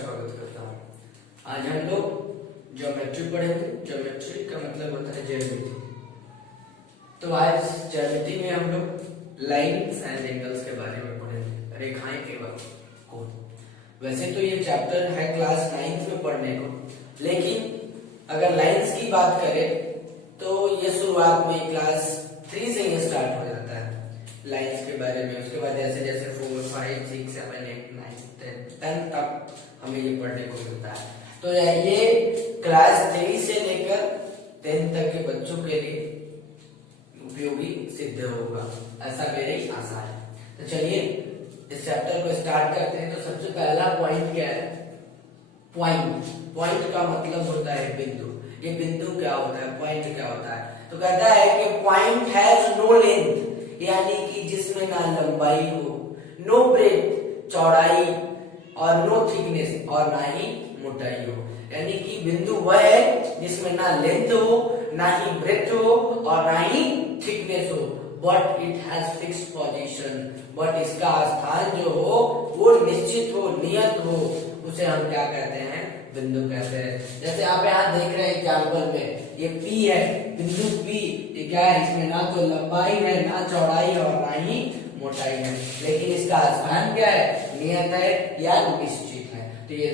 स्वागत करता हूँ। आज हम लोग ज्योमेट्री पढ़ेंगे। ज्योमेट्री का मतलब होता है ज्यामिति। तो आज ज्यामिति में हम लोग लाइन्स एंड एंगल्स के बारे में पढ़ेंगे, रेखाएं एवं कोण। वैसे तो ये चैप्टर है क्लास 9 में पढ़ने को, लेकिन अगर लाइन्स की बात करें तो ये शुरुआत में क्लास 3 से ये स्टार्ट हो जाता है लाइन्स के बारे में। उसके बाद जैसे जैसे 4, 5, 6, 7, 8, 9, 10 तक हमें ये पढ़ने को मिलता है। तो ये क्लास 3 से लेकर 10 तक के बच्चों के लिए उपयोगी सिद्ध होगा, ऐसा मेरी आशा है। तो चलिए इस चैप्टर को स्टार्ट करते हैं। तो सबसे पहला पॉइंट क्या है? पॉइंट। पॉइंट का मतलब होता है बिंदु। ये बिंदु क्या होता है, पॉइंट क्या होता है? तो कहता है कि पॉइंट हैज नो लेंथ, यानी कि जिसमें ना लंबाई हो, नो ब्रेथ चौड़ाई, और नो थिकनेस और ना ही मोटाई हो। यानी कि बिंदु वह है जिसमें ना लेंथ हो, ना ही ब्रेथ हो और ना ही थिकनेस हो, but it has fixed position. But इसका स्थान जो हो वो निश्चित हो, नियत हो, उसे हम क्या कहते हैं? बिंदु कहते हैं। जैसे आप यहाँ देख रहे हैं एग्जाम्पल में, ये P है, बिंदु P। ये क्या है? इसमें ना तो लंबाई है, ना चौड़ाई और ना ही मोटाई है, लेकिन इसका स्थान क्या है? नियत है या निश्चित है। तो ये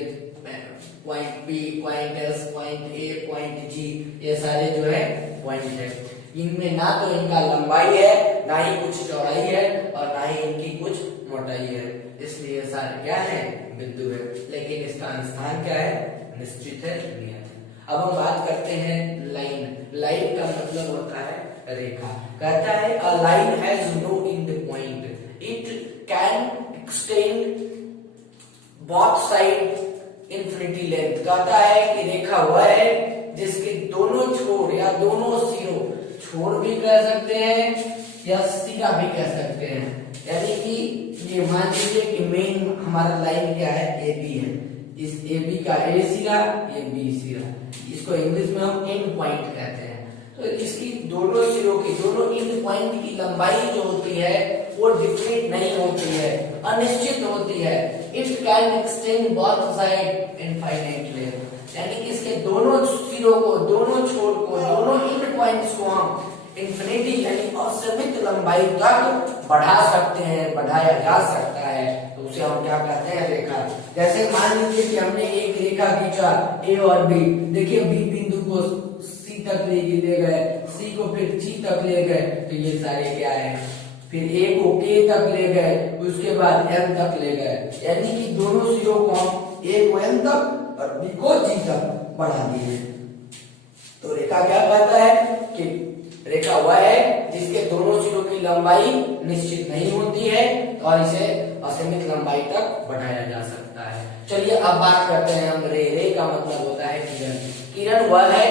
point P, point S, point A, point G, ये सारे जो है पॉइंट है। इनमें ना तो इनका लंबाई है, ना ही कुछ चौड़ाई है और ना ही इनकी कुछ मोटाई है, इसलिए सारे क्या है? बिंदु है। लेकिन इसका स्थान क्या है? निश्चित है, नियत है। अब हम बात करते हैं लाइन। लाइन का मतलब होता है रेखा। कहता है a line has no end point, it can extend both side infinity length. कहता है कि रेखा वह है जिसके दोनों छोर या दोनों सिरों, छोर भी कह सकते हैं या सिरा भी कह सकते हैं। यानी कि ये मान लीजिए कि मेन हमारा लाइन क्या है? AB है। इस AB का A सिरा, ये B सिरा, इसको इंग्लिश में हम एंड पॉइंट कहते हैं। तो इसकी दोनों सिरों की, दोनों एंड पॉइंट की लंबाई जो होती है वो डिफिनिट नहीं होती है, अनिश्चित होती है। It can extend both side infinitely, यानी कि इसके दोनों सिरों को, दोनों छोर को, दोनों एंड पॉइंट्स को हम इन्फिनिटी यानी असीमित लंबाई तक बढ़ा सकते हैं, बढ़ाया जा सकता है। तो उसे हम क्या कहते हैं? रेखा। जैसे मान लीजिए कि हमने एक रेखा खींचा A और B। देखिए B बिंदु को C तक ले गए, C को फिर G तक ले गए, तो ये सारे क्या है? फिर A को K तक ले गए, उसके बाद M तक ले गए, यानी कि दोनों सिरों को हम A को M तक और B को G तक बढ़ा दिए। तो रेखा क्या कहता है? कि रेखा वह है जिसके दोनों सिरों की लंबाई निश्चित नहीं होती है और इसे असीमित लंबाई तक बढ़ाया जा सकता है। चलिए अब बात करते हैं हम रे का मतलब होता है किरण। किरण वह है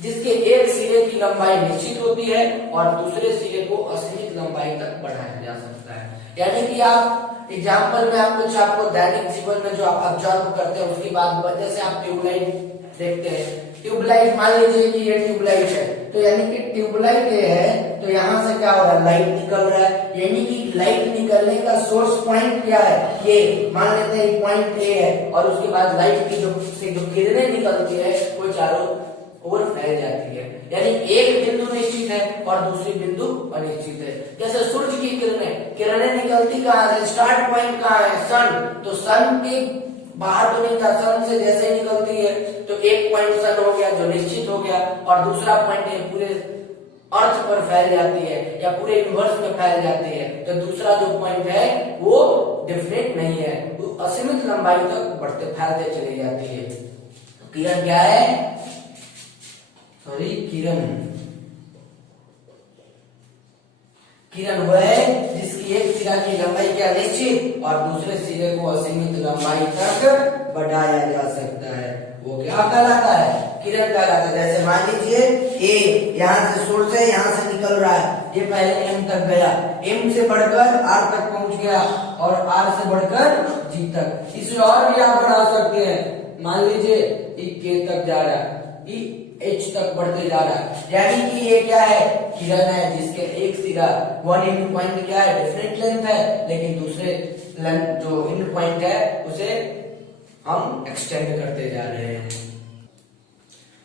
जिसके एक सिरे की लंबाई निश्चित होती है और दूसरे सिरे को असीमित लंबाई तक बढ़ाया जा सकता है। यानी कि आप एग्जाम्पल में आपको दैनिक जीवन में जो आप ऑब्जर्व करते हैं उसकी बात, जैसे आप ट्यूबलाइट देखते हैं। ट्यूबलाइट, मान लीजिए कि ये ट्यूबलाइट है, तो यानी कि ट्यूबलाइट ये है, तो यहाँ से क्या हो रहा है? लाइट निकल रहा है, यानी कि लाइट निकलने का सोर्स पॉइंट क्या है? ये मान लेते हैं पॉइंट A है, और उसके बाद लाइट की जो किरणें निकलती है वो चारों ओर फैल जाती है। यानी एक बिंदु निश्चित है और दूसरी बिंदु अनिश्चित है। जैसे सूर्य की किरणें निकलती कहाँ से? स्टार्ट पॉइंट कहाँ है? सन। तो सन के बाहर तो नहीं था, सन से जैसे निकलती है तो एक पॉइंट सन हो गया जो निश्चित हो गया, और दूसरा पॉइंट पूरे अर्थ पर फैल जाती है या पूरे यूनिवर्स में फैल जाती है, तो दूसरा जो पॉइंट है वो डिफिनिट नहीं है, वो असीमित लंबाई तक बढ़ते फैलते चली जाती है। तो किरण क्या है? किरण वह है जिसकी एक सिरा की लंबाई क्या? निश्चित, और दूसरे सिरे को असीमित लंबाई तक बढ़ाया जा सकता है। वो क्या कहलाता है? किरण कहलाता है। जैसे मान लीजिए A यहाँ से सोर्स है, यहाँ से निकल रहा है, ये पहले M तक गया, M से बढ़कर R तक पहुंच गया और R से बढ़कर G तक। इसे और भी आप बढ़ा सकते हैं। मान लीजिए ये K तक जा रहा है, H तक बढ़ते जा रहा है, यानी कि ये क्या है? किरण है जिसके एक सिरा वन एंड पॉइंट क्या है? डिफरेंट लेंथ है, लेकिन दूसरे जो एंड पॉइंट है उसे हम एक्सटेंड करते जा रहे हैं।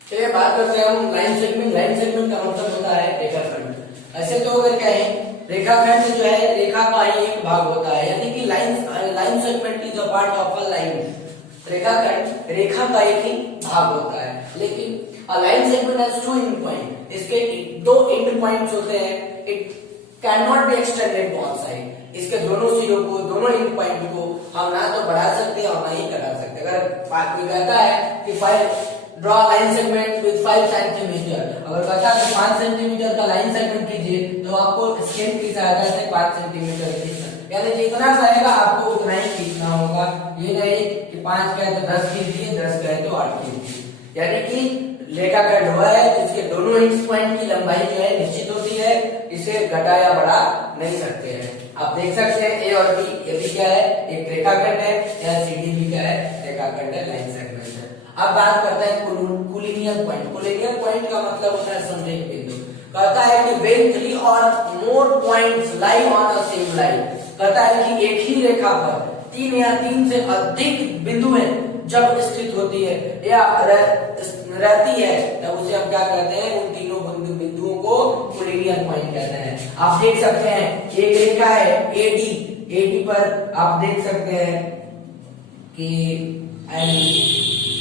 चलिए बात करते हैं हम लाइन सेगमेंट। लाइन सेगमेंट का मतलब होता है रेखाखंड। ऐसे तो अगर कहें रेखाखंड जो है रेखा का ही एक भाग होता है, यानी कि line segment is a part of a line. रेखाखंड रेखा का एक ही भाग होता है, लेकिन a line segment has two end point. इसके दो एंड पॉइंट्स होते हैं। It can not be extended both side. इसके दोनों सिरों को, दोनों एंड पॉइंट को हम ना तो बढ़ा सकते हैं और ना ही घटा सकते हैं। अगर बात में कहता है कि draw line segment with 5 centimetre, अगर कहता है 5 सेंटीमीटर का लाइन सेगमेंट कीजिए तो आपको स्केल की सहायता से 5 सेंटीमीटर खींचना, यानी जितना चाहेगा आपको उतना ही खींचना होगा। ये नहीं कि 5 कहे तो 10 खींचिए, 10 कहे तो 8 खींचिए। यानी कि रेखाखंड हुआ है जिसके दोनों एंड पॉइंट की लंबाई जो है निश्चित होती है, इसे घटा या बढ़ा नहीं सकते हैं। आप देख सकते हैं ए और बी, ये भी क्या है, एक रेखाखंड है, या सी डी भी क्या है, रेखाखंड है, लाइन सेगमेंट है। अब बात करते हैं कोलिनियर पॉइंट। कोलिनियर पॉइंट का मतलब होता है संरेख बिंदु। कहता है कि व्हेन 3 और more points lie on a same line. कहता है कि एक ही रेखा पर 3 या 3 से अधिक बिंदुएं जब स्थित होती है या रहती है तब उसे हम क्या कहते हैं, उन तीनों बिंदुओं को कोलिनियर पॉइंट कहते हैं। आप देख सकते हैं एक रेखा है एडी, एडी पर आप देख सकते हैं कि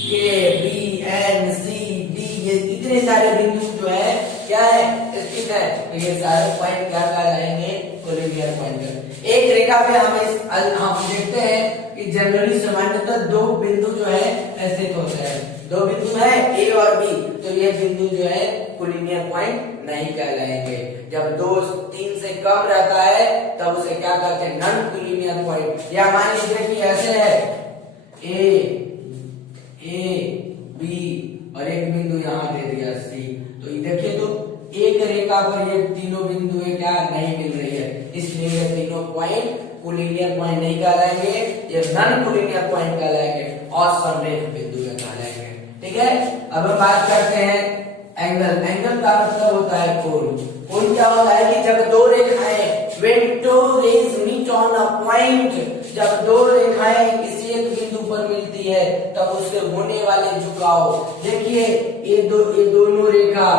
के बी एन सी डी, ये इतने सारे बिंदु जो है क्या है, स्थित है। तो ये सारे पॉइंट क्या कहलाएंगे, कोलिनियर पॉइंट। एक रेखा पे हम देखते हैं कि जनरली सामान्यतः दो बिंदु जो है स्थित होते हैं। दो बिंदु है ए और बी, तो ये बिंदु जो है कोलिनियर पॉइंट नहीं कहलाएंगे। जब 2 3 से कम रहता है तब उसे क्या कहते हैं, नॉन कोलिनियर पॉइंट। या मान लीजिए कि ऐसे है ए बी और एक बिंदु यहाँ दे दिया सी, तो ये देखिए तो एक रेखा पर ये तीनों बिंदु क्या नहीं मिल रही है, इसलिए ये तीनों पॉइंट कोलिनियर पॉइंट नहीं कहलाएंगे, ये नॉन कोलिनियर पॉइंट कहलाएंगे और संरेख बिंदु कहलाएंगे। ठीक है, अब हम बात करते हैं एंगल। एंगल का मतलब होता है कोण। कोण क्या होता है कि जब दो रेखाएं when two rays meet on a point, जब दो रेखाएं किसी एक बिंदु पर मिलती है तब उससे होने वाले झुकाव। देखिए ये दोनों रेखा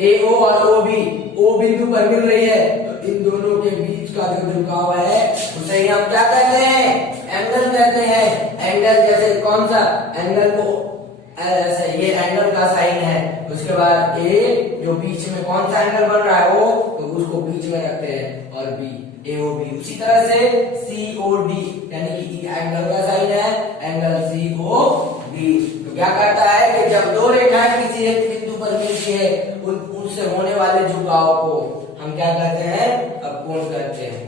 AO और OB, O बिंदु पर मिल रही है तो इन दोनों के बीच का जो झुकाव है उसे हम क्या कहते हैं, एंगल कहते हैं। एंगल जैसे कौन सा एंगल को ऐसे ये एंगल का साइन है, उसके बाद ए जो बीच में कौन सा एंगल बन रहा है ओ, तो उसको बीच में रखते हैं, और बी AOB। उसी तरह से COD यानी कि एंगल का साइन है, एंगल COD। तो क्या करता है कि जब दो रेखाएं किसी एक बिंदु पर मिलती है उनसे होने वाले झुकाव को हम क्या कहते हैं, अब कोण कहते हैं।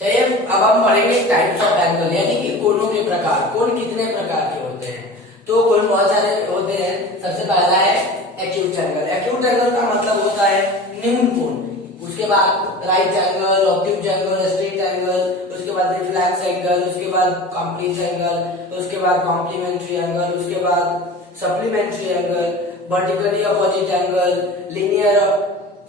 चलिए अब हम पढ़ेंगे टाइप्स ऑफ एंगल, यानी कि कोणों के प्रकार। कोण कितने प्रकार के होते हैं, तो कोण बहुत सारे होते हैं। सबसे पहला है एक्यूट एंगल। एक्यूट एंगल का मतलब होता है न्यून कोण। उसके बाद right angle, obtuse angle, straight angle, उसके बाद रिफ्लेक्स एंगल, उसके बाद कॉम्प्लेक्स एंगल, उसके बाद कॉम्प्लीमेंट्री एंगल, उसके बाद supplementary angle, vertically opposite angle, linear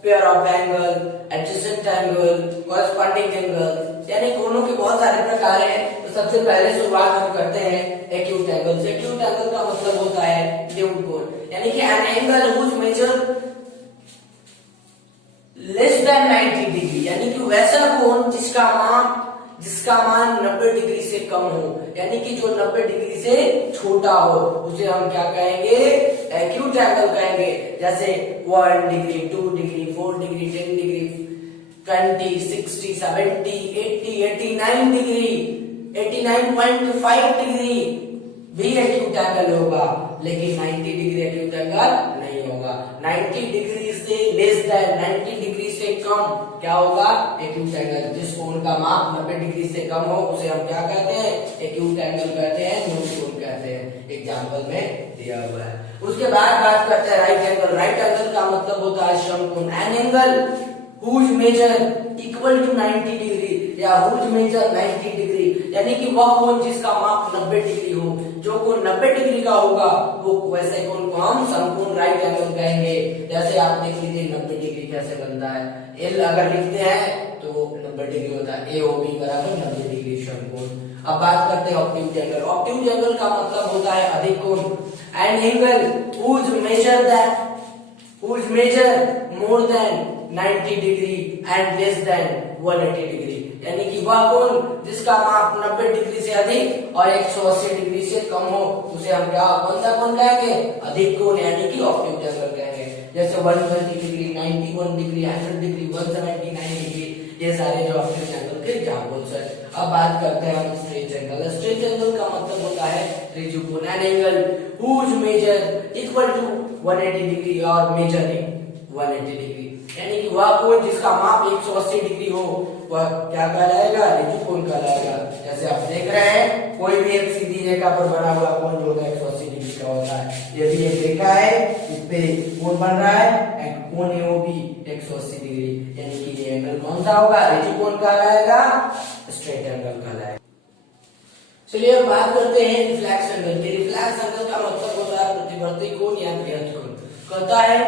pair of angle, adjacent angle, corresponding angle. यानी कोणों के बहुत सारे प्रकार हैं। तो सबसे पहले शुरुआत हम करते हैं एक्यूट एंगल से। एक्यूट एंगल का मतलब होता है न्यून कोण, यानी कि an angle whose measure less than 90 degree, यानी कि वैसा कोण जिसका मान 90 डिग्री से कम हो, यानी कि जो 90 डिग्री से छोटा हो उसे हम क्या कहेंगे, एक्यूट एंगल कहेंगे। जैसे 1 degree, 2 degree, 4 degree, 10 degree, 20, 60, 70, 80, 89 degree, 89.5 degree भी एक्यूट एंगल होगा, लेकिन 90 डिग्री एक्यूट एंगल नहीं होगा। 90 डिग्री से लेस देन, 90 डिग्री से कम क्या होगा, एक्यूट एंगल। जिस कोण का माप 90 डिग्री से कम हो उसे हम क्या कहते हैं, एक्यूट एंगल कहते हैं, न्यून कोण कहते हैं। एग्जांपल में दिया हुआ है। उसके बाद बात करते हैं राइट एंगल। राइट एंगल का मतलब होता है समकोण। An angle whose measure equal to 90 degree या हुज मेजर 90 डिग्री, यानी कि वह कोण जिसका माप 90 डिग्री हो। जो कोण 90 डिग्री का होगा वो वैसे कोण को हम समकोण राइट एंगल कहेंगे। जैसे आप देख लीजिए 90 डिग्री कैसे बनता है। एल अगर लिखते हैं तो 90 डिग्री होता है, AOB बराबर 90 डिग्री समकोण। अब बात करते हैं obtuse angle. Obtuse obtuse angle का मतलब होता है अधिक कोण। And angle whose measure more than 90 degree and less than 180 degree, यानी कि वह कोण जिसका माप 90 डिग्री से अधिक और 180 डिग्री से कम हो उसे हम क्या कौन सा कोण कहेंगे? अधिक कोण, यानी कि ऑब्ट्यूज एंगल कहेंगे। जैसे 120 डिग्री, 91 डिग्री, 100 डिग्री, 179 डिग्री, ये सारे जो ऑब्ट्यूज एंगल के एग्जांपल्स हैं। अब बात करते हैं हम स्ट्रेट एंगल। स्ट्रेट एंगल का मतलब होता है त्रिज्यी कोण। An angle whose measure equal to 180 degree और मेजरिंग 180 डिग्री, यानी कि वह कोण जिसका माप 180 डिग्री हो वह क्या कहलाएगा? त्रिज्यी कोण कहलाएगा। जैसे आप देख रहे हैं कोई भी एक सीधी रेखा पर बना हुआ कोण जो होता है 180 डिग्री का होता है। ये भी एक रेखा है, इस पे कोण बन रहा है, कोण है वो भी 180 डिग्री, यानी कि ये एंगल कौन सा होगा? त्रिज्यी कोण कहलाएगा, स्ट्रेट एंगल कहलाएगा। चलिए अब बात करते हैं रिफ्लेक्स एंगल की। रिफ्लेक्स एंगल का मतलब होता है प्रतिवर्ती कोण या बृहद कोण। कहता है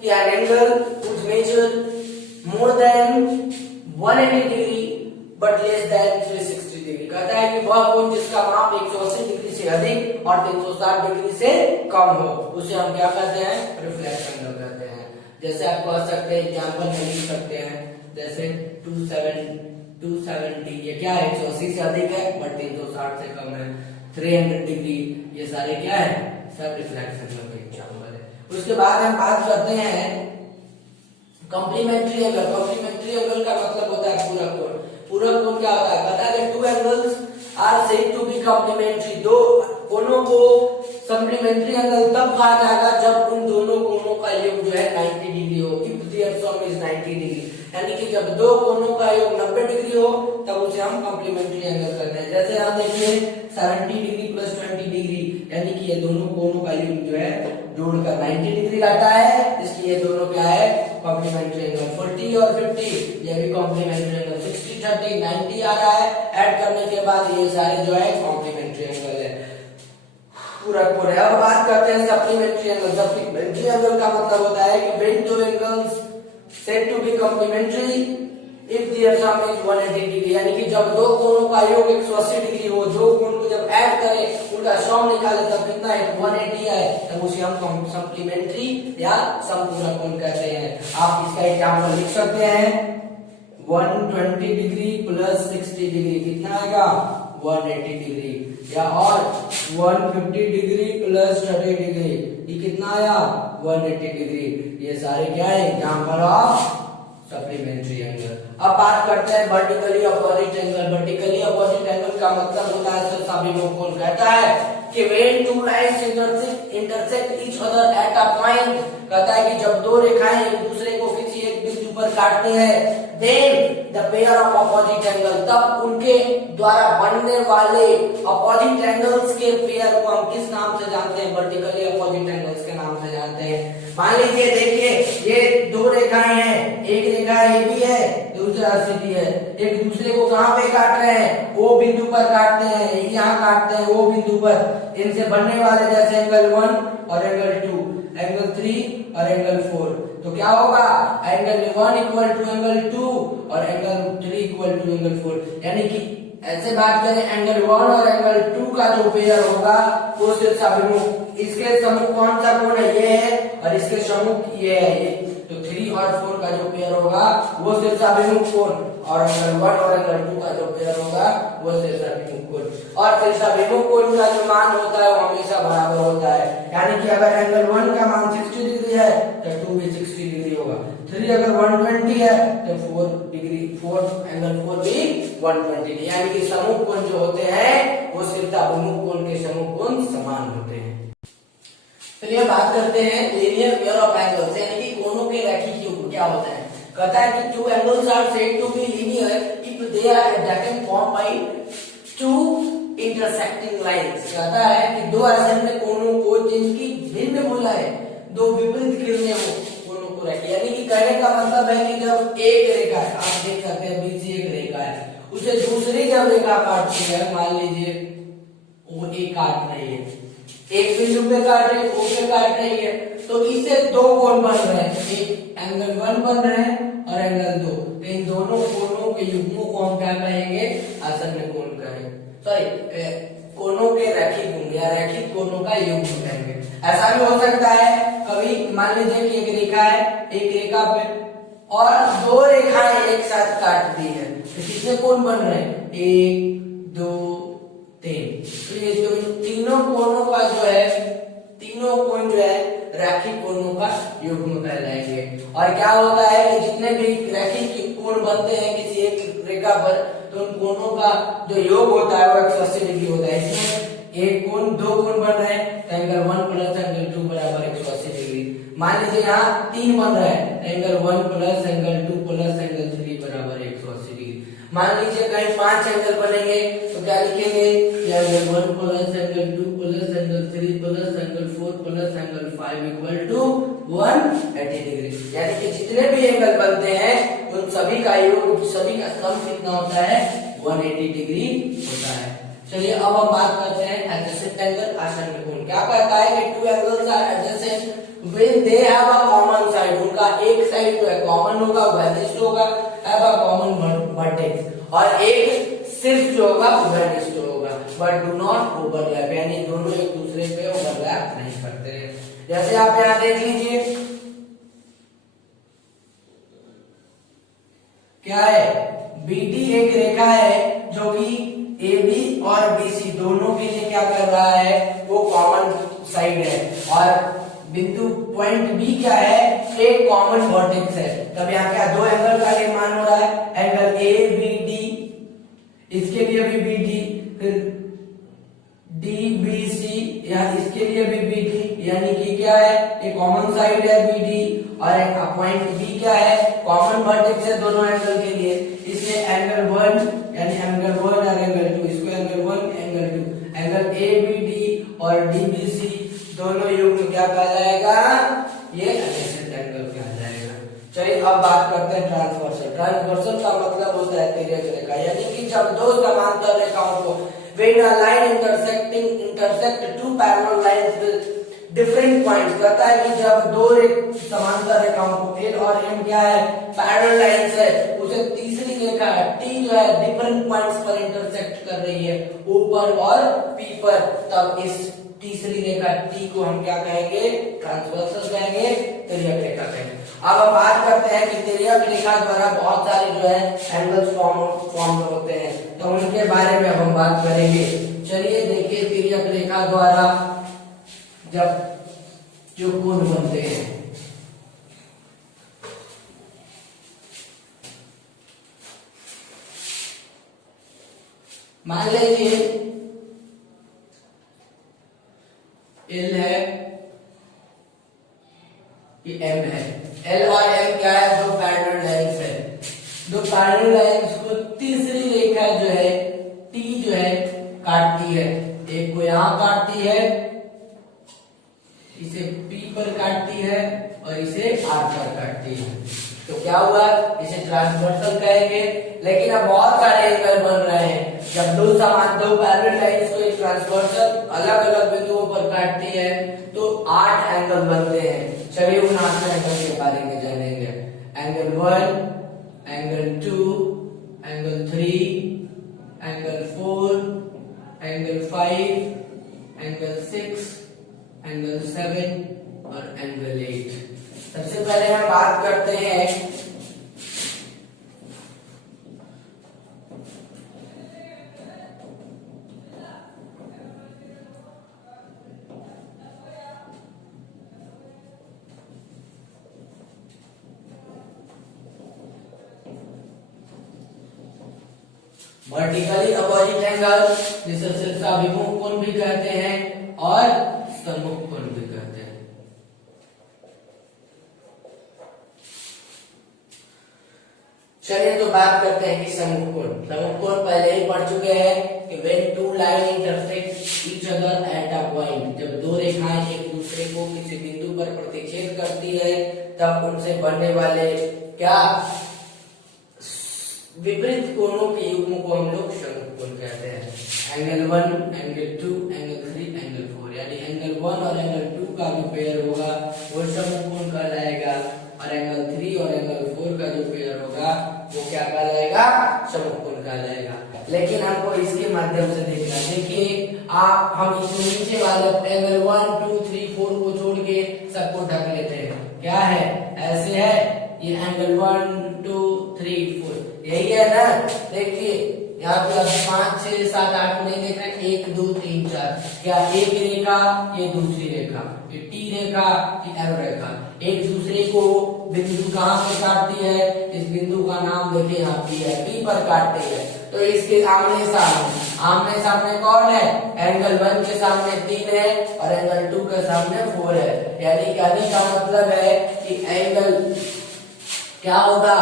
कि an angle whose measure more than 180 degree but less than 360 degree. कहता है कि वह कोण जिसका माप 180 डिग्री से अधिक और 360 डिग्री से कम हो उसे हम क्या कहते हैं? रिफ्लेक्स एंगल कहते हैं। जैसे आप कह सकते हैं, एग्जांपल में लिख सकते हैं, जैसे 270 ये क्या है? 180 से अधिक है बट 360 से कम है। 300 डिग्री, ये सारे क्या है? सब रिफ्लेक्स एंगल के एग्जांपल है। उसके बाद हम बात करते हैं कॉम्प्लीमेंट्री एंगल। कॉम्प्लीमेंट्री एंगल का मतलब होता है पूरक कोण। पूरक कोण क्या होता है? कहता है कि two angles are said to be complementary. दो कोणों को सप्लीमेंट्री एंगल तब कहा जाएगा जब उन दोनों कोणों का योग जो है 90 डिग्री हो। If their sum is 90 degree, यानी कि जब दो कोणों का योग 90 डिग्री हो तब उसे हम कॉम्प्लीमेंट्री एंगल करते हैं। जैसे आप देखिए 70 डिग्री प्लस 20 डिग्री, यानी कि ये दोनों कोणों का योग जो है जोड़कर 90 डिग्री आता है, इसलिए ये दोनों क्या है? Complementary angle. 40 और 50 ये भी कॉम्प्लीमेंट्री एंगल। 60 30 90 आ रहा है, ऐड करने के बाद ये सारे जो है कॉम्प्लीमेंट्री एंगल है, पूरक कोण है। अब बात करते हैं सप्लीमेंट्री एंगल। सप्लीमेंट्री एंगल का मतलब होता है कि when two angles said to be complementary if their sum is 180 degree, यानी कि जब दो कोणों का योग 180 डिग्री हो, दो कोण को जब ऐड करें उनका सम निकाले तब कितना है? 180 है, तब उसे हम सप्लीमेंट्री या समपूरक कोण कहते हैं। आप इसका एग्जांपल लिख सकते हैं, 120 डिग्री प्लस 60 डिग्री कितना आएगा? 180 डिग्री। या और 150 डिग्री प्लस 30 डिग्री ये कितना आया? 180 डिग्री। ये सारे क्या है? Example of supplementary angle. अब बात करते हैं vertically opposite angle. Vertically opposite angle का मतलब होता है सभी कोण। कहता है कि when two lines intersect each other at a point, कहता है कि जब दो रेखाएं एक दूसरे को किसी एक बिंदु पर काटती हैं, then the pair of opposite angle, तब उनके द्वारा बनने वाले अपोजिट एंगल्स के पेयर को हम किस नाम से जानते हैं? वर्टिकली अपोजिट एंगल्स के नाम से जानते हैं। मान लीजिए देखिए ये दो रेखाएं हैं, एक रेखा ए बी है, दूसरा सी डी है, एक दूसरे को कहाँ पे काट रहे हैं? ओ बिंदु पर काटते हैं, यहाँ काटते हैं ओ बिंदु पर। इनसे बनने वाले जैसे एंगल 1 और एंगल 2, एंगल 3 और एंगल 4, तो क्या होगा? एंगल 1 इक्वल टू एंगल 2 और एंगल 3 इक्वल टू एंगल 4। यानी कि ऐसे बात करें एंगल 1 और एंगल 2 का जो पेयर होगा वो सिर्फ अभिमुख, इसके सम्मुख कौन सा कोण है? ये है, और इसके सम्मुख ये है, ये। तो 3 और 4 का जो पेयर होगा वो सिर्फ अभिमुख कोण, और एंगल 1 और एंगल 2 का जो पेयर होगा वो सिर्फ अभिमुख कोण। और सिर्फ अभिमुख कोण का जो मान होता है वो हमेशा बराबर होता है। यानी कि अगर एंगल 1 का मान 60 डिग्री है तो 2 भी 60 डिग्री होगा। 3 अगर 120 है तो 4 डिग्री, 4 एंगल 4 भी 120। यानी कि सममुख कोण जो होते हैं वो सिर्फ अभिमुख कोण के सममुख कोण समान होते हैं। चलिए बात करते हैं लीनियर पेयर ऑफ एंगल्स, यानी कि कोणों के रैखिक योग क्या होता है। कहता है कि two angles are said to be linear if they are adjacent form by two intersecting lines. कहता है कि दो ऐसे कोणों को जिनकी भिन्न भुजा है, दो विपरीत किरणें हो, कोणों को रखिए। यानी कि कहने का मतलब है कि जब एक रेखा है, आप देख सकते हैं बीच एक रेखा है, उसे दूसरी जब रेखा काटती है, मान लीजिए वो एक काट रही है, एक बिंदु पे काट रही है, ओ पे काट रही है, तो इससे दो कोण बन रहे हैं, एक एंगल 1 बन रहे हैं और एंगल 2। तो इन दोनों कोणों के युग्मों को हम क्या कहेंगे? आसन्न कोण कहेंगे। सॉरी, कोणों के रैखिक या रैखिक कोणों का युग्म कहेंगे। ऐसा भी हो सकता है कभी मान लीजिए कि एक रेखा है, एक रेखा पे और दो रेखाएं एक साथ काट दी है, तो कितने कोण बन रहे हैं? 1 2 3। तो ये जो तीनों कोणों का जो है, तीनों कोण जो है रैखिक कोणों का युग्म कहलाएंगे। और क्या होता है कि जितने भी रैखिक कोण बनते हैं किसी एक रेखा पर, तो उन कोणों का जो योग होता है वो 180 डिग्री होता है। इसमें एक कोण, दो कोण बन रहे हैं, एंगल 1 प्लस एंगल 2 बराबर 180 डिग्री। मान लीजिए यहाँ 3 बन रहा है, angle 1 plus angle 2 plus angle 3 बराबर 180 डिग्री। मान लीजिए कहीं 5 एंगल बनेंगे, तो क्या लिखेंगे? Angle 1 plus angle 2 plus angle 3 plus angle 4 plus angle 5 equal to 180 degree. यानी कि जितने भी एंगल बनते हैं उन सभी का योग, सभी का सम कितना होता है? 180 डिग्री होता है। चलिए अब हम बात करते हैं एडजेसेंट एंगल, आसन्न कोण। क्या कहता है कि two angles are adjacent when they have a common side. उनका एक साइड जो है कॉमन होगा, वेनिस्ट होगा, हैव अ कॉमन वर्टेक्स, और एक सिर्फ जो होगा वेनिस्ट होगा, बट डू नॉट ओवरलैप, यानी दोनों एक दूसरे पे ओवरलैप नहीं करते हैं। जैसे आप यहां देख लीजिए क्या है, बीडी एक रेखा है जो कि AB और BC दोनों के लिए क्या कर रहा है? वो कॉमन साइड है, और बिंदु पॉइंट B क्या है? एक कॉमन वर्टेक्स है। तब यहाँ क्या दो एंगल का निर्माण हो रहा है, एंगल ABD, इसके लिए भी BD, फिर DBC, या इसके लिए भी BD, यानी कि क्या है? एक कॉमन साइड है BD, और एक पॉइंट B क्या है? कॉमन वर्टेक्स है दोनों एंगल के लिए। इसलिए एंगल 1 यानी एंगल 1 और एंगल 2, इसको एंगल 1 एंगल 2, एंगल ABD और DBC दोनों युग्म क्या कहलाएगा? ये एडजेसेंट एंगल कहलाएगा। चलिए अब बात करते हैं ट्रांसवर्सल। ट्रांसवर्सल का मतलब होता है तिर्यक रेखा, यानी कि जब दो समांतर रेखाओं को when a line intersect two parallel lines with different points, कहता है कि जब दो समांतर रेखाओं को L और M क्या है? पैरेलल लाइंस है, उसे तीसरी रेखा T जो है डिफरेंट पॉइंट्स पर इंटरसेक्ट कर रही है, O पर और P पर, तब इस तीसरी रेखा T को हम क्या कहेंगे? ट्रांसवर्सल कहेंगे, तिर्यक रेखा कहेंगे। अब हम बात करते हैं कि तिर्यक रेखा द्वारा बहुत सारे जो है एंगल्स फॉर्म होते हैं, तो उनके बारे में हम बात करेंगे। चलिए देखिए, तिर्यक रेखा द्वारा जब जो कोण बनते हैं, मान लीजिए L है, ये M है। L और M क्या है? दो पैरेलल लाइंस है। दो पैरेलल लाइंस को तीसरी रेखा जो है T जो है काटती है। एक को यहां काटती है, इसे P पर काटती है, और इसे R पर काटती है। तो क्या हुआ? इसे ट्रांसवर्सल कहेंगे। लेकिन अब बहुत सारे एंगल बन रहे हैं। जब दो पैरेलल लाइंस को एक ट्रांसवर्सल अलग अलग बिंदुओं पर काटती है, तो 8 एंगल बनते हैं। चलिए उन 8 एंगल के बारे में जानेंगे। Angle 1, angle 2, angle 3, angle 4, angle 5, angle 6, angle 7 और एंगल 8। सबसे पहले हम बात करते हैं वर्टिकली अपोजिट एंगल, जिसे शीर्षाभिमुख कोण भी कहते हैं और सम्मुख कोण भी कहते हैं। चलिए तो बात करते हैं कि सम्मुख कोण। सम्मुख कोण पहले ही पढ़ चुके हैं कि when two lines intersect each other at a point, जब दो रेखाएं एक दूसरे को किसी बिंदु पर प्रतिच्छेद करती है, तब उनसे बनने वाले क्या विपरीत कोणों के युग्म को हम लोग सम्मुख कोण कहते हैं। एंगल 1, एंगल 2, एंगल 3, एंगल 4, यानी एंगल 1 और एंगल 2 का जो पेयर होगा वो सम्मुख कोण कहलाएगा, और एंगल 3 और एंगल 4 का जो पेयर होगा वो क्या कहलाएगा? सम्मुख कोण कहलाएगा। लेकिन हमको इसके माध्यम से देखना, देखिए आप हम इसमें नीचे वाले एंगल 1 2 3 4 को छोड़ के सबको ढक लेते हैं। क्या है, ऐसे है ये एंगल 1 2 3 4 यही है ना। देखिए यहाँ पे अब 5 6 7 8 नहीं देख रहे, 1 2 3 4 क्या एक रेखा, ये दूसरी रेखा, ये टी रेखा, ये एल रेखा एक दूसरे को बिंदु कहाँ पे काटती है, इस बिंदु का नाम देखिए यहाँ पी है, पी पर काटती है। तो इसके आमने सामने कौन है, एंगल 1 के सामने 3 है और एंगल 2 के सामने 4 है। यानी कहने का मतलब है कि एंगल क्या होगा,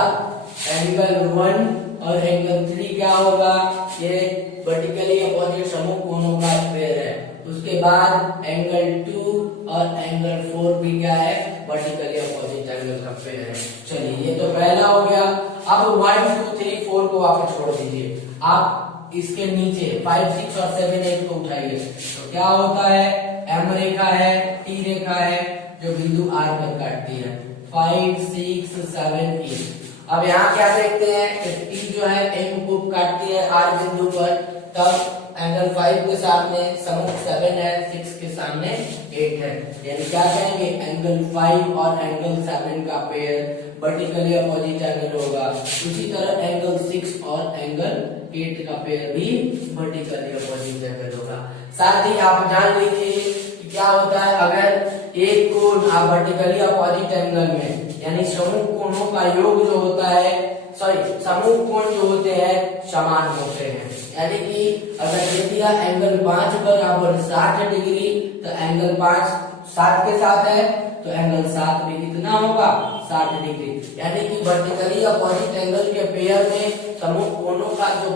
एंगल 1 और एंगल 3 क्या होगा, ये वर्टिकली अपोजिट समूह कोणों का पेयर है। उसके बाद एंगल 2 और एंगल 4 भी क्या है, वर्टिकली अपोजिट एंगल का पेयर है। चलिए ये तो पहला हो गया। अब 1 2 3 4 को आप छोड़ दीजिए, आप इसके नीचे 5 6 और 7 8 को उठाइए तो क्या होता है, एम रेखा है, टी रेखा है जो बिंदु आर पर काटती है, 5 6 7 8। अब यहाँ क्या देखते हैं, टी जो है एम को काटती है आर बिंदु पर, तब एंगल 5 के सामने समूह 7 है, 6 के सामने 8 है। यानी क्या कहेंगे, एंगल 5 और एंगल 7 का पेयर वर्टिकली अपोजिट एंगल होगा। उसी तरह एंगल 6 और एंगल 8 का पेयर भी वर्टिकली अपोजिट एंगल होगा। साथ ही आप जान लीजिए कि क्या होता है, अगर एक कोण आप वर्टिकली अपोजिट एंगल में, यानी समूह कोणों का योग जो होता है, समूह कोण जो होते हैं समान होते हैं। यानी कि अगर दे दिया एंगल 5 बराबर 60 डिग्री, तो एंगल 5 7 के साथ है, तो एंगल 7 भी कितना होगा, 60 डिग्री। यानी कि वर्टिकली अपोजिट एंगल के पेयर में समूह कोणों का जो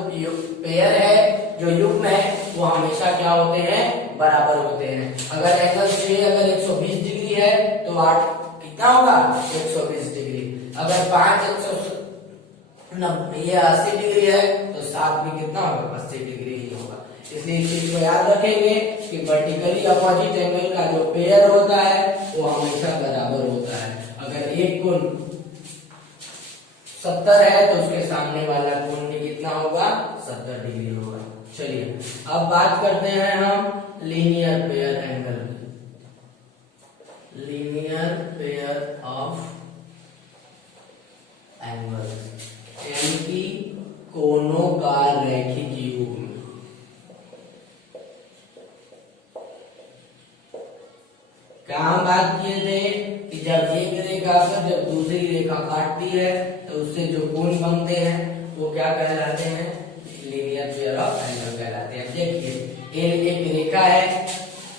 पेयर है, जो युग्म है, वो हमेशा क्या होते हैं, बराबर होते हैं। अगर एंगल 6 अगर 120 डिग्री है तो 8 कितना होगा, 120 डिग्री। अगर 5 ये 80 डिग्री है तो 7 भी कितना होगा, 80 डिग्री ही होगा। इसलिए इस चीज को याद रखेंगे कि वर्टिकली अपोजिट एंगल का जो पेयर होता है वो हमेशा बराबर होता है। अगर एक कोण 70 है तो उसके सामने वाला कोण भी कितना होगा, 70 डिग्री होगा। चलिए अब बात करते हैं हम लीनियर पेयर एंगल की। लीनियर पेयर ऑफ एंगल यानी कि कोणों का रैखिक युग्म। क्या हम बात किए थे कि जब एक रेखा पर जब दूसरी रेखा काटती है तो उससे जो कोण बनते हैं वो क्या कहलाते हैं, लीनियर पेयर ऑफ एंगल कहलाते हैं। देखिए एक रेखा है,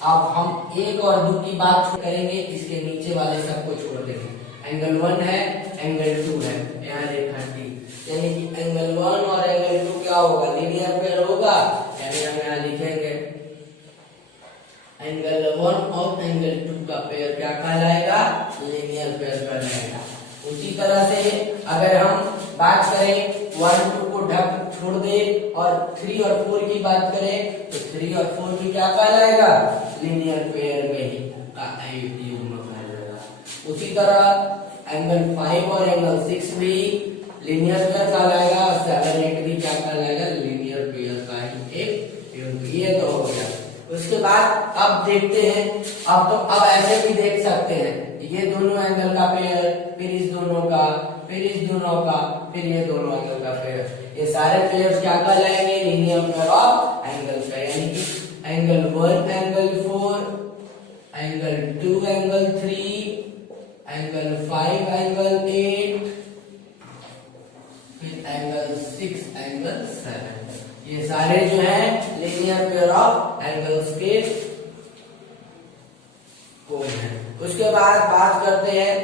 अब हम 1 और 2 की बात करेंगे, इसके नीचे वाले सबको छोड़ देंगे। एंगल 1 है, एंगल 2 है, यहाँ रेखा टी, यानी कि एंगल 1 और एंगल 2 क्या होगा, लीनियर पेयर होगा। यानी हम यहाँ लिखेंगे एंगल 1 और एंगल 2 का पेयर क्या कहलाएगा, लीनियर पेयर कहलाएगा। उसी तरह से अगर हम बात करें 1 2 को ढक छोड़ दे और 3 और 4 की बात करें तो 3 और 4 भी क्या कहलाएगा, लीनियर पेयर में ही युग्म कहलाएगा। उसी तरह एंगल 5 और एंगल 6 भी लीनियर पेयर कहलाएगा और 7 8 भी क्या कहलाएगा, लीनियर पेयर का ही एक युग्म। ये तो हो गया। उसके बाद अब देखते हैं, अब ऐसे भी देख सकते हैं, ये दोनों एंगल का पेयर, फिर इस दोनों का, फिर इस दोनों का, फिर ये दोनों एंगल का पेयर, ये सारे पेयर्स क्या कहलाएंगे, लीनियर पेयर ऑफ एंगल्स का। यानी कि angle 1 angle 4, angle 2 angle 3, angle 5 angle 8, फिर एंगल 6 एंगल 7, ये सारे जो है लीनियर पेयर ऑफ एंगल्स के कोण हैं। उसके बाद बात करते हैं,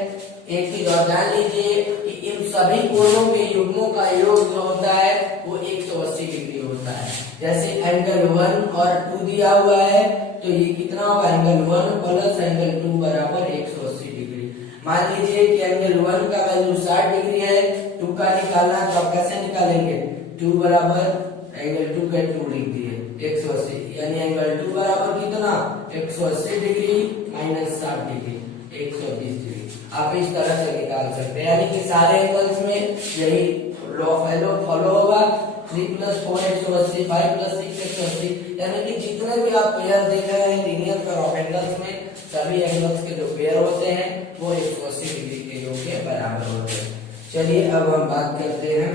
एक चीज और जान लीजिए कि इन सभी कोणों के युग्मों का योग जो होता है वो 180 डिग्री होता है। जैसे एंगल 1 और 2 दिया हुआ है तो ये कितना होगा, एंगल 1 प्लस एंगल 2 बराबर 180 डिग्री। मान लीजिए कि एंगल 1 का वैल्यू 60 डिग्री है, 2 का निकालना तो आप कैसे निकालेंगे, 2 बराबर एंगल 2 का 2 डिग्री है 180, यानी एंगल 2 बराबर कितना, 180 डिग्री माइनस 60 डिग्री 120 डिग्री। आप इस तरह से निकाल सकते हैं। यानी कि सारे एंगल्स में यही लॉ फॉलो होगा। 3 + 4 180, 5 + 6 180, यानी कि जितने भी आप पेयर देख रहे हैं लीनियर पेयर ऑफ एंगल्स में, सभी एंगल्स के जो पेयर होते हैं वो 180 डिग्री के योग के बराबर होते हैं। चलिए अब हम बात करते हैं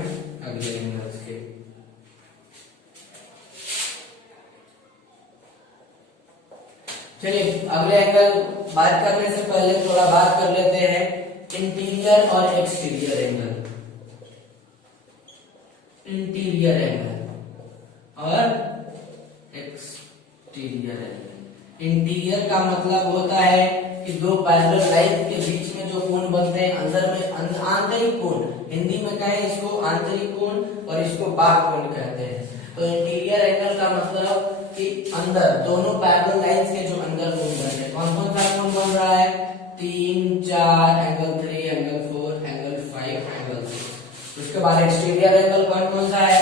अगले एंगल्स के। चलिए अगले एंगल बात करने से पहले थोड़ा बात कर लेते हैं इंटीरियर और एक्सटीरियर एंगल। इंटीरियर एंगल और एक्सटीरियर एंगल। इंटीरियर का मतलब होता है कि दो पैरेलल लाइन के बीच में जो कोण बनते हैं अंदर में, आंतरिक कोण, हिंदी में कहें इसको आंतरिक कोण और इसको बाह्य कोण कहते हैं। तो इंटीरियर एंगल का मतलब कि अंदर दोनों पैरेलल लाइंस के जो अंदर कोण बन रहे हैं, कौन कौन सा कोण बन रहा है, 3, 4, एंगल 3, एंगल 4, एंगल 5, एंगल 6। उसके बाद एक्सटीरियर एंगल कौन कौन सा है,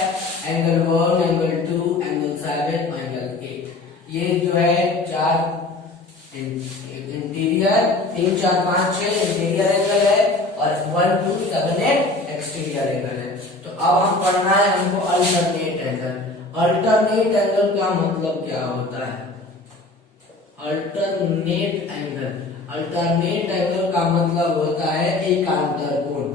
एंगल 1, एंगल 2, एंगल 7, एंगल 8। ये जो है चार इंटीरियर, 3, 4, 5, 6 इंटीरियर एंगल है और 1, 2, 7, 8 एक्सटीरियर एंगल है। तो अब हम पढ़ना है हमको अल्टरनेट एंगल। अल्टरनेट एंगल का मतलब क्या होता है, अल्टरनेट एंगल, अल्टरनेट एंगल का मतलब होता है एकांतर कोण।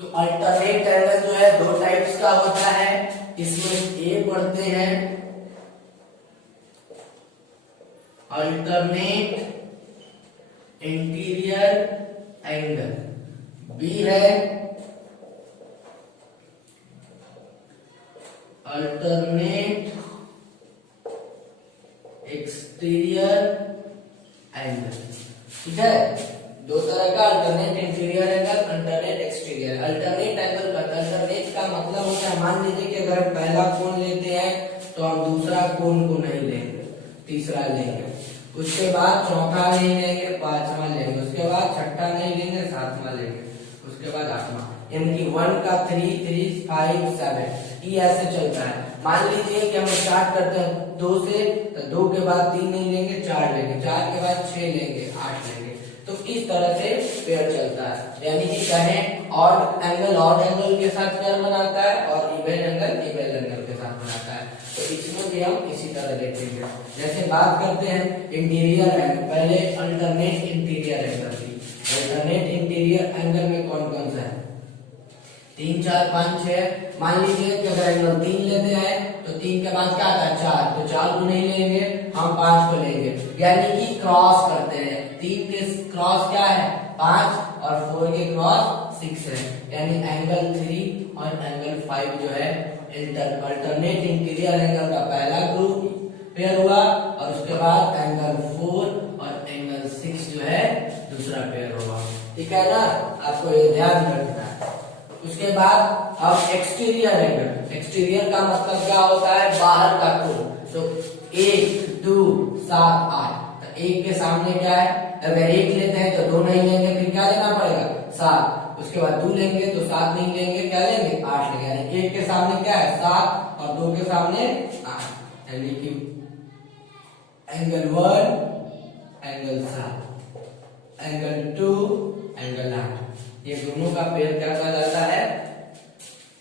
तो अल्टरनेट एंगल जो है दो टाइप्स का होता है, इसमें ए पढ़ते हैं अल्टरनेट इंटीरियर एंगल, बी है अल्टरनेट एक्सटीरियर एंगल। ठीक है, दो तरह का alternate interior angle, alternate exterior. Alternate angle का अल्टरनेट का मतलब होता है, मान लीजिए कि अगर हम पहला कोण लेते हैं तो हम दूसरा कोण को नहीं लेंगे, तीसरा लेंगे, उसके बाद चौथा नहीं लेंगे, पांचवा लेंगे, उसके बाद छठा नहीं लेंगे, सातवां लेंगे, उसके बाद आठवां, यानी कि 1 का 3, 3, 5, 7 ये ऐसे चलता है। मान लीजिए कि हम स्टार्ट करते हैं 2 से, तो 2 के बाद 3 नहीं लेंगे, 4 लेंगे, 4 के बाद 6 लेंगे, 8 लेंगे। तो इस तरह से पेयर चलता है, यानी कि कहें ऑड एंगल ऑड एंगल के साथ पेयर बनाता है और इवन एंगल इवन एंगल के साथ बनाता है। तो इसमें भी हम इसी तरह देखेंगे। जैसे बात करते हैं इंटीरियर एंगल, पहले अल्टरनेट इंटीरियर एंगल की। अल्टरनेट इंटीरियर एंगल में कौन कौन सा है, 3, 4, 5, 6। मान लीजिए कि अगर एंगल 3 लेते हैं तो 3 के बाद क्या आता है 4, तो 4 को नहीं लेंगे, हम 5 को लेंगे, यानी कि क्रॉस करते हैं। 3 के क्रॉस क्या है 5 और 4 के क्रॉस 6 है, यानी एंगल 3 और एंगल 5 जो है अल्टरनेट इंटीरियर एंगल का पहला ग्रुप पेयर हुआ, और उसके बाद एंगल 4 और एंगल 6 जो है दूसरा पेयर हुआ। ठीक है ना, आपको ये ध्यान रखना है। उसके बाद अब एक्सटीरियर एंगल, एक्सटीरियर का मतलब क्या होता है, बाहर का कोण। तो 1, 2, 7, 8, तो 1 के सामने क्या है, अगर 1 लेते हैं तो 2 नहीं लेंगे, फिर क्या लेना पड़ेगा 7, उसके बाद 2 लेंगे तो 7 नहीं लेंगे, क्या लेंगे 8 लेंगे, यानी 1 के सामने क्या है 7 और 2 के सामने 8, यानी कि एंगल 1 एंगल 7, एंगल 2 एंगल 8, ये दोनों का पेयर क्या कहा जाता है,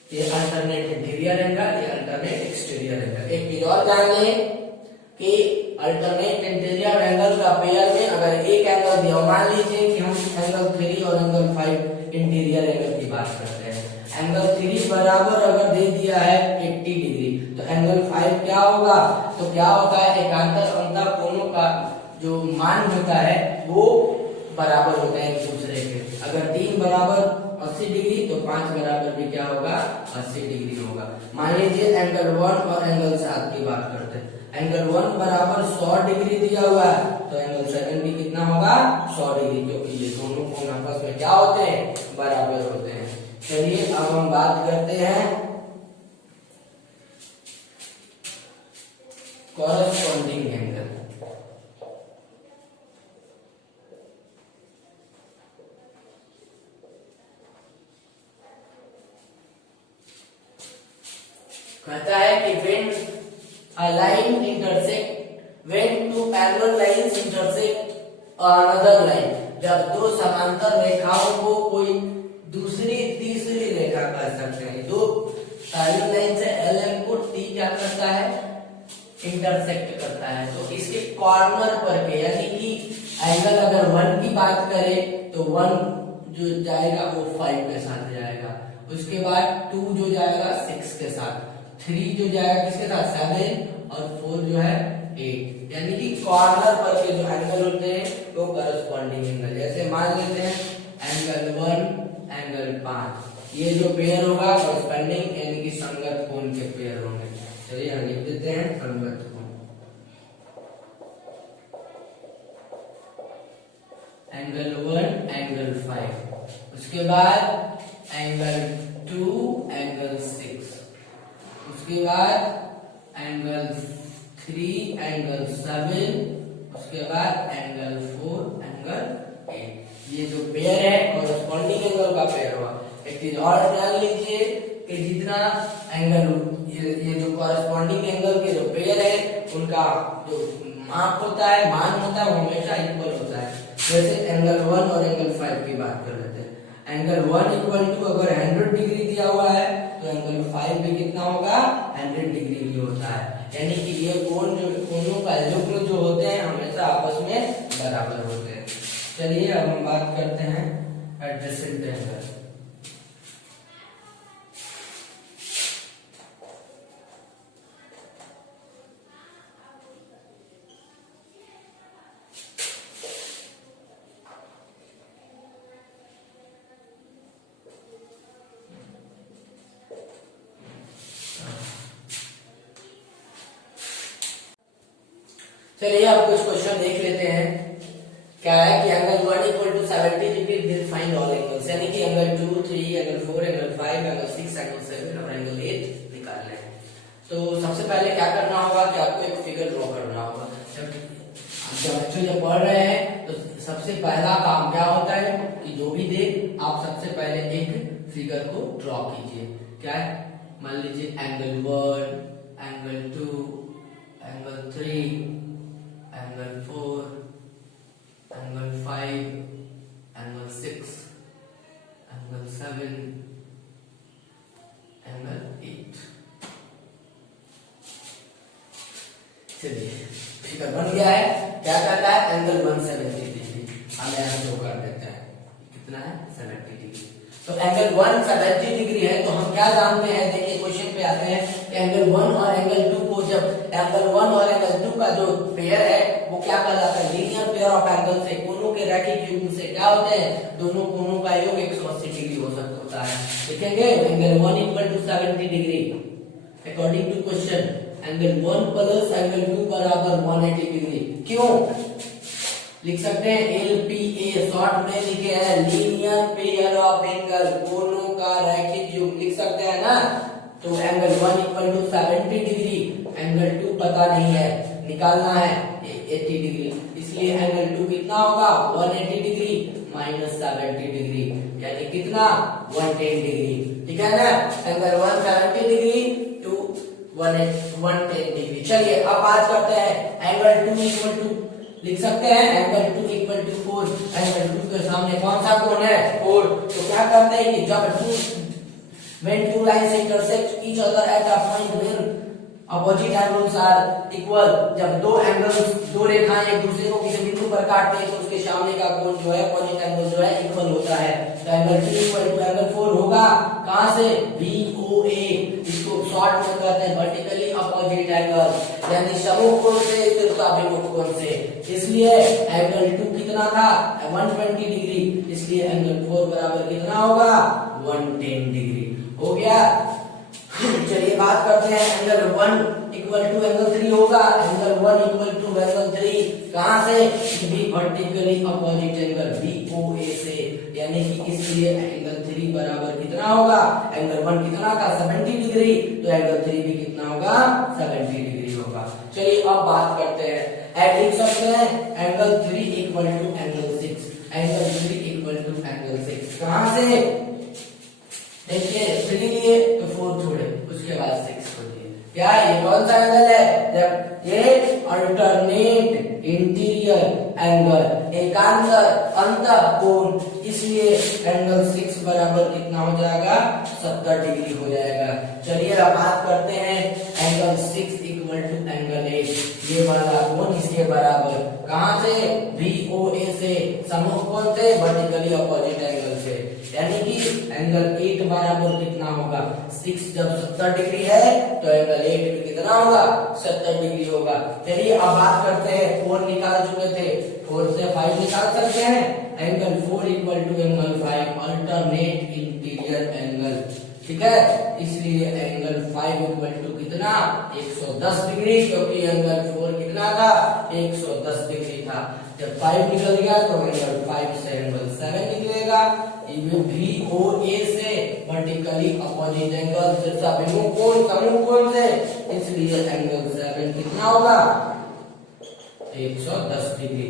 ये अल्टरनेट इंटीरियर एंगल, ये अल्टरनेट एक्सटीरियर एंगल। एक चीज और जान लें कि अल्टरनेट इंटीरियर एंगल का पेयर में अगर एक एंगल दिया, मान लीजिए कि हम एंगल 3 और एंगल 5 इंटीरियर एंगल की बात करते हैं, एंगल 3 बराबर अगर दे दिया है 80 डिग्री, तो एंगल 5 क्या होगा, तो क्या होता है एकांतर अंतर कोणों का जो मान होता है वो बराबर होता है एक दूसरे के। अगर 3 बराबर 80 डिग्री तो 5 बराबर भी क्या होगा 80 डिग्री होगा। मान लीजिए एंगल 1 और एंगल 7 की बात करते हैं, एंगल 1 बराबर 100 डिग्री दिया हुआ है, तो एंगल 7 भी कितना होगा 100 डिग्री, क्योंकि ये दोनों कोण आपस में क्या होते हैं बराबर होते हैं। चलिए अब हम बात करते हैं कॉरेस्पॉन्डिंग एंगल। कहता है कि when a line intersect, when two parallel lines intersect another line, जब दो समांतर रेखाओं को कोई दूसरी तीसरी रेखा कर सकते हैं। दो पैरेलल लाइन से LM को T क्या करता है, इंटरसेक्ट करता है। तो इसके कॉर्नर पर के यानी कि एंगल अगर 1 की बात करें तो 1 जो जाएगा वो 5 के साथ जाएगा, उसके बाद 2 जो जाएगा 6 के साथ, 3 जो जाएगा किसके साथ 7 और 4 जो है 8। यानी कि कॉर्नर पर के जो एंगल होते हैं वो करस्पॉन्डिंग एंगल, जैसे मान लेते हैं एंगल 1 एंगल 5, ये जो पेयर होगा करस्पॉन्डिंग यानी कि संगत कोण के पेयर होंगे। चलिए हम लिख देते हैं संगत कोण। एंगल 1 एंगल 5, उसके बाद एंगल 2 एंगल 6, उसके बाद एंगल 3 एंगल 7, उसके बाद एंगल 4 एंगल 8। ये जो पेयर है कॉरस्पॉन्डिंग एंगल का पेयर हुआ। एक चीज और ध्यान लीजिए कि जितना एंगल ये जो कॉरस्पॉन्डिंग एंगल के जो पेयर है उनका जो माप होता है, मान होता है, वो हमेशा इक्वल होता है। जैसे एंगल 1 और एंगल 5 की बात कर लेते हैं। एंगल 1 इक्वल टू अगर 100 डिग्री दिया हुआ है तो एंगल 5 भी कितना होगा, 100 डिग्री ही होता है। यानी कि ये कोण जो कोणों का युग्म जो होते हैं हमेशा आपस में बराबर होते हैं। चलिए अब हम बात करते हैं एडजेसेंट एंगल। चलिए अब कुछ क्वेश्चन देख लेते हैं। क्या है कि angle 1 equal to 70 degree, then find all angles, यानी कि angle 2, 3, angle 4, angle 5, angle 6, angle 7 और एंगल 8 निकालना है। तो सबसे पहले क्या करना होगा कि आपको एक फिगर ड्रॉ करना होगा। जब बच्चे जब पढ़ रहे हैं तो सबसे पहला काम क्या होता है कि जो भी दे आप सबसे पहले एक फिगर को ड्रॉ कीजिए। क्या है, मान लीजिए angle 1, angle 2, angle 3, angle 4, angle 5, angle 6, angle 7, angle 8। चलिए फिगर बन गया है। क्या कहता है, एंगल 170 डिग्री। हम यहाँ शो कर देते हैं कितना है, 70 डिग्री। तो एंगल 170 डिग्री है तो हम क्या जानते हैं, देखिए क्वेश्चन पे आते हैं कि एंगल 1 और एंगल 2 को, जब एंगल 1 और एंगल 2 का जो पेयर है वो क्या कहलाता है, लीनियर पेयर ऑफ एंगल से, कोणों के रैखिक युग्म से क्या होते हैं, दोनों कोणों का योग 180 डिग्री हो सकता होता है। देखेंगे angle 1 equal to 70 degree according to question, angle 1 plus angle 2 बराबर 180 डिग्री। क्यों लिख सकते हैं, LPA शॉर्ट में लिखे हैं लीनियर पेयर ऑफ एंगल, कोणों का रैखिक युग्म लिख सकते हैं ना। तो angle 1 equal to 70 degree, angle 2 पता नहीं है, निकालना है 80 डिग्री, इसलिए एंगल 2 कितना होगा, 180 डिग्री माइनस 70 डिग्री, यानी कितना 110 डिग्री। ठीक है ना, एंगल 170 डिग्री टू 110 डिग्री। चलिए अब बात करते हैं एंगल 2 इक्वल टू, लिख सकते हैं एंगल 2 इक्वल टू 4। एंगल 2 के सामने कौन सा कोण है, 4। तो क्या करते हैं कि जब when two lines intersect each other at a point where opposite angles are equal, जब दो एंगल्स, दो रेखाएं एक दूसरे को किसी बिंदु पर काटते हैं तो उसके सामने का कोण जो है, अपोजिट एंगल जो है इक्वल होता है। तो एंगल 2 इक्वल टू एंगल 4 होगा कहां से, BOA, इसको शॉर्ट में कहते हैं वर्टिकली अपोजिट एंगल, यानी सम्मुख कोण से सिर्फ अभिमुख कोण से। इसलिए एंगल 2 कितना था, 120 डिग्री, इसलिए एंगल 4 बराबर कितना होगा, 110 डिग्री। हो गया। चलिए बात करते हैं एंगल 1 इक्वल टू एंगल 3 होगा, एंगल 1 इक्वल टू एंगल 3 कहां से, भी वर्टिकली अपोजिट एंगल BOA से, यानी कि इसलिए एंगल 3 बराबर कितना होगा, एंगल 1 कितना था 70 डिग्री, तो एंगल 3 भी कितना होगा, 70 डिग्री होगा। चलिए अब बात करते हैं, ऐड लिख सकते हैं angle 3 equal to angle 6, angle 3 equal to angle 6 कहां से, देखिए 3 लिए तो 4 छोड़े, उसके बाद 6 को दिए, क्या ये कौन सा एंगल है? जब ये अल्टरनेट इंटीरियर एंगल, एकांतर अंतः कोण, इसलिए एंगल 6 बराबर कितना हो जाएगा? 70 डिग्री हो जाएगा। चलिए अब बात करते हैं एंगल 6 इक्वल टू एंगल 8, ये वाला कोण इसके बराबर, कहां से? VOA से, समूह कोण से, वर्टिकली अपोजिट एंगल से, यानी कि एंगल 8 बराबर कितना होगा? 6 जब 70 डिग्री है तो एंगल 8 भी कितना होगा? 70 डिग्री होगा। चलिए अब बात करते हैं, 4 निकाल चुके थे, 4 से 5 निकाल सकते हैं। Angle 4 equal to angle 5, alternate interior angle, ठीक है, इसलिए एंगल 5 इक्वल टू कितना? 110 डिग्री, क्योंकि एंगल 4 कितना था? 110 डिग्री था। जब 5 निकल गया तो एंगल 5 से एंगल 7 निकलेगा। VOA से वर्टिकली अपोजिट एंगल, समूह कोण से, इसलिए एंगल 7 कितना होगा? 110 डिग्री।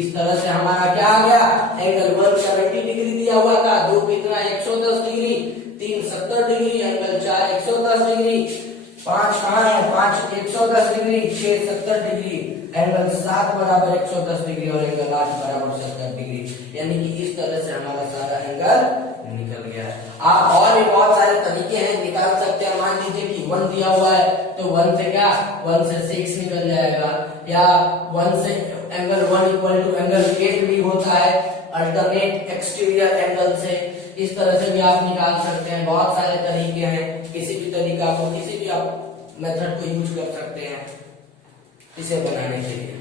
इस तरह से हमारा क्या आ गया? एंगल 1 70 डिग्री दिया हुआ था, 2 कितना? 110 डिग्री, 3 70 डिग्री, एंगल 4 110 डिग्री, 5 कहाँ है? 5 110 डिग्री, 6 70 डिग्री, एंगल 7 बराबर 110 डिग्री और एंगल 8 बराबर 70 डिग्री, यानी कि इस तरह से हमारा सारा एंगल निकल गया है। आप और भी बहुत सारे तरीके हैं निकाल सकते हैं। मान लीजिए कि 1 दिया हुआ है तो 1 से क्या? 1 से 6 निकल जाएगा, या 1 से एंगल 1 इक्वल टू एंगल 8 भी होता है अल्टरनेट एक्सटीरियर एंगल से, इस तरह से भी आप निकाल सकते हैं। बहुत सारे तरीके हैं, किसी भी तरीका को, किसी भी आप मेथड को यूज कर सकते हैं इसे बनाने के लिए।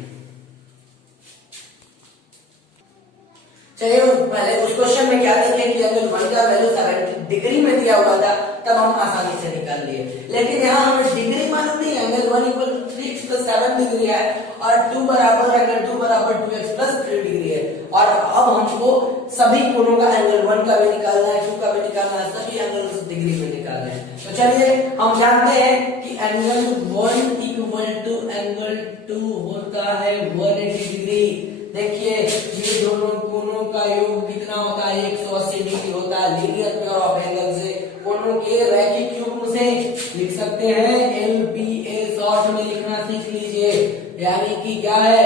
चलिए पहले उस क्वेश्चन में क्या देखें कि अगर 1 का वैल्यू 70 डिग्री में दिया हुआ था तब हम आसानी से निकाल लिए, लेकिन यहाँ हमें डिग्री मालूम नहीं, angle 1 equal to 3x plus 7 degree है और 2 बराबर एंगल 2 बराबर 2x प्लस 3 डिग्री है, और अब हमको सभी कोणों का एंगल 1 का भी निकालना है, 2 का भी निकालना है, सभी एंगल डिग्री में निकालना है। तो चलिए हम जानते हैं कि एंगल 1 इक्वल टू एंगल 2 होता है 180 डिग्री। देखिए ये दोनों कोणों का योग कितना होता है? 180 डिग्री होता है। लीनियर पेयर ऑफ एंगल से, कोणों के रैखिक युग्म से लिख सकते हैं। LBA शॉर्ट में लिखना सीख लीजिए, यानी कि क्या है?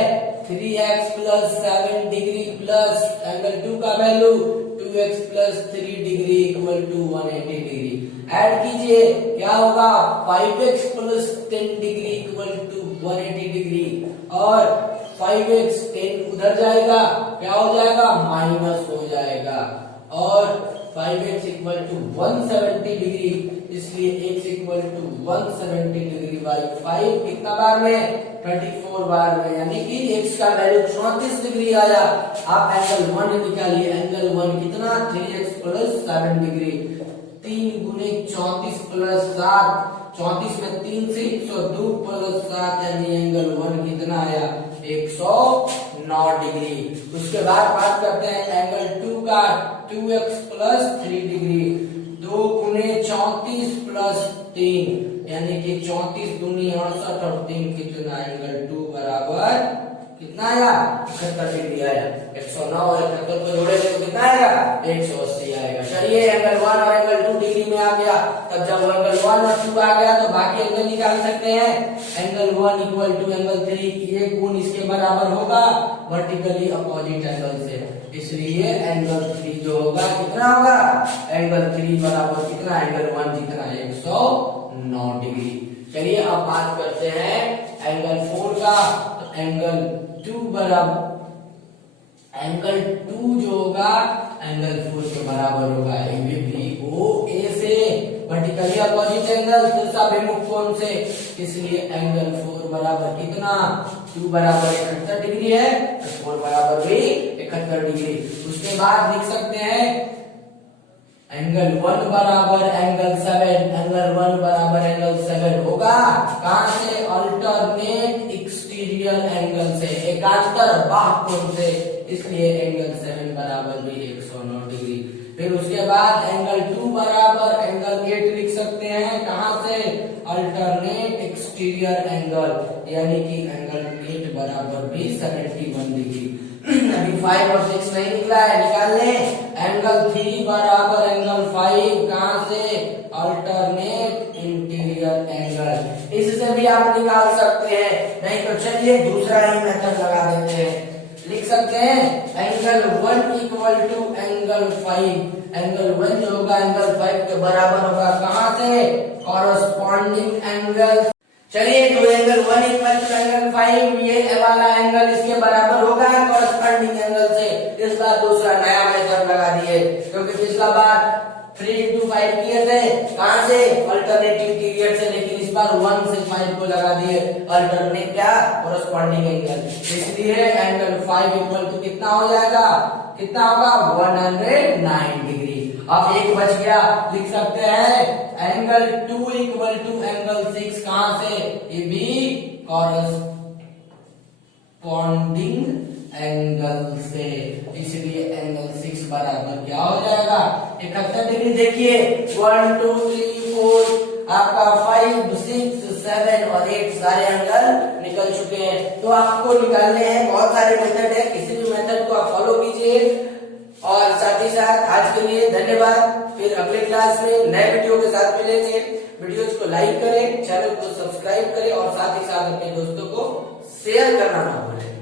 3x plus 7 degree plus angle 2 का value 2x plus 3 degree equal to 180 degree. Add कीजिए, क्या होगा? 5x plus 10 degree equal to 180 degree, और 5x 10 उधर जाएगा, क्या हो जाएगा? माइनस हो जाएगा, और 5x इक्वल टू 170 डिग्री, इसलिए x equal to 170 degree by 5 कितना बार में? 34 बार में, यानी कि x का वैल्यू 34 डिग्री आया। आप एंगल 1 निकालिए, एंगल 1 कितना? 3x प्लस 7 डिग्री, 3 गुने 34 प्लस 7, 34 में 3 से 102 प्लस 7, यानी एंगल 1 कितना आया? 109 डिग्री। उसके बाद बात करते हैं एंगल 2 का, 2x प्लस 3 डिग्री, 2 गुने 34 प्लस 3, यानी कि 34 दूनी 68 और 3 कितना? एंगल 2 बराबर कितना आया? 71 डिग्री आया। 109 और 71 को जोड़ेंगे तो कितना आएगा? 180 आएगा। चलिए एंगल 1 और एंगल 2 डिग्री में आ गया, तब जब एंगल 1 और 2 आ गया तो बाकी एंगल निकाल सकते हैं। एंगल 1 इक्वल टू एंगल 3, ये कोण इसके बराबर होगा वर्टिकली अपोजिट एंगल से, इसलिए एंगल 3 जो होगा कितना होगा? एंगल 3 बराबर कितना? एंगल 1 जितना? 109 डिग्री। चलिए अब बात करते हैं एंगल 4 का, तो एंगल 2 बराबर, एंगल 2 जो होगा एंगल 4 के बराबर होगा। VOA से वर्टिकली अपोजिट एंगल, दूसरा विमुख कोण से, इसलिए एंगल 4 बराबर कितना? 2 बराबर 71 डिग्री है, तो 4 बराबर भी 71 डिग्री। उसके बाद लिख सकते हैं एंगल 1 बराबर एंगल 7, एंगल 1 बराबर एंगल 7 होगा कहां से? अल्टरनेट एक्सटीरियर एंगल से, एकांतर बाह्य कोण से, इसलिए एंगल 7 बराबर भी 109 डिग्री। फिर उसके बाद एंगल 2 बराबर एंगल 8 लिख सकते हैं, कहां से? अल्टरनेट एक्सटीरियर एंगल, यानी कि एंगल 8 बराबर भी 71 डिग्री। अभी 5 और 6 नहीं निकला है, निकाल लें। एंगल 3 बराबर एंगल 5, कहां से? अल्टरनेट इंटीरियर एंगल, इससे भी आप निकाल सकते हैं। नहीं तो चलिए दूसरा ही मेथड लगा देते हैं। लिख सकते हैं angle 1 equal to angle 5। Angle 1 जो होगा एंगल 5 के बराबर होगा कहां से? Corresponding angle. चलिए तो एंगल 1 इक्वल टू एंगल 5 ये वाला एंगल इसके बराबर होगा कॉरस्पॉन्डिंग एंगल से। इस बार दूसरा नया मेथड लगा दिए, क्योंकि पिछला बार 3 into 5 किए थे कहां से? अल्टरनेटिव पीरियड से, लेकिन इस बार 1 से 5 को लगा दिए अल्टरनेट क्या? Corresponding angle. इसलिए एंगल 5 इक्वल टू कितना हो जाएगा? कितना होगा? 109 डिग्री। अब एक बच गया, लिख सकते हैं एंगल 2 इक्वल टू एंगल 6 कहां से? ये भी कॉरस्पॉन्डिंग एंगल से, इसलिए एंगल 6 बराबर क्या हो जाएगा? 71 डिग्री। देखिए 1 2 3 4 आपका 5 6 7 और 8 सारे एंगल निकल चुके हैं। तो आपको निकालने हैं, बहुत सारे मेथड है, किसी भी मेथड को आप फॉलो कीजिए। और साथ ही साथ आज के लिए धन्यवाद। फिर अगले क्लास में नए वीडियो के साथ मिलेंगे। वीडियोज को लाइक करें, चैनल को सब्सक्राइब करें और साथ ही साथ अपने दोस्तों को शेयर करना ना भूलें।